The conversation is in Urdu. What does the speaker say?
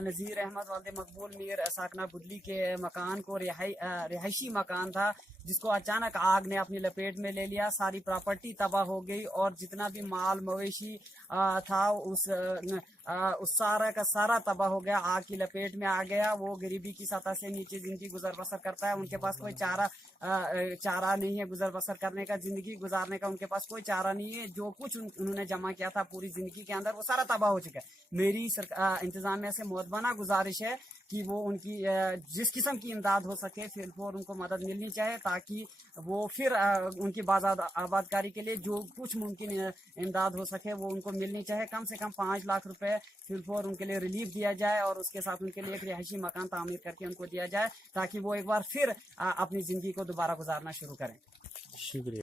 نذیر احمد والد مقبول میر ساکنہ بدلی کے مکان کو رہائشی مکان تھا، جس کو اچانک آگ نے اپنی لپیٹ میں لے لیا. ساری پراپرٹی تباہ ہو گئی اور جتنا بھی مال مویشی تھا اس سارا کا سارا تباہ ہو گیا، آگ کی لپیٹ میں آ گیا. وہ غریبی کی سطح سے نیچے زندگی گزر بسر کرتا ہے. ان کے پاس کوئی چارہ نہیں ہے گزر بسر کرنے کا، زندگی گزارنے کا ان کے پاس کوئی چارہ نہیں ہے. جو کچھ انہوں نے جمع کیا تھا پوری زندگی کے اندر وہ سارا تباہ ہو چکا ہے. میری انتظامیہ سے مؤدبانہ گزارش ہے کہ وہ ان کی جس قسم کی امداد ہو سکے فی الفور ان کو مدد ملنی چاہیے، تاکہ وہ پھر ان کی آبادکاری کے لیے جو کچھ ممکن امداد ہو سکے وہ ان کو ملنی چاہیے. کم سے کم 5 لاکھ روپے فی الفور ان کے لیے ریلیف دیا جائے، اور اس کے ساتھ ان کے لیے ایک رہائشی مکان تعمیر کر کے ان کو دیا جائے، تاکہ وہ ایک بار پھر اپنی زندگی کو دوبارہ گزارنا شروع کریں. شکریہ.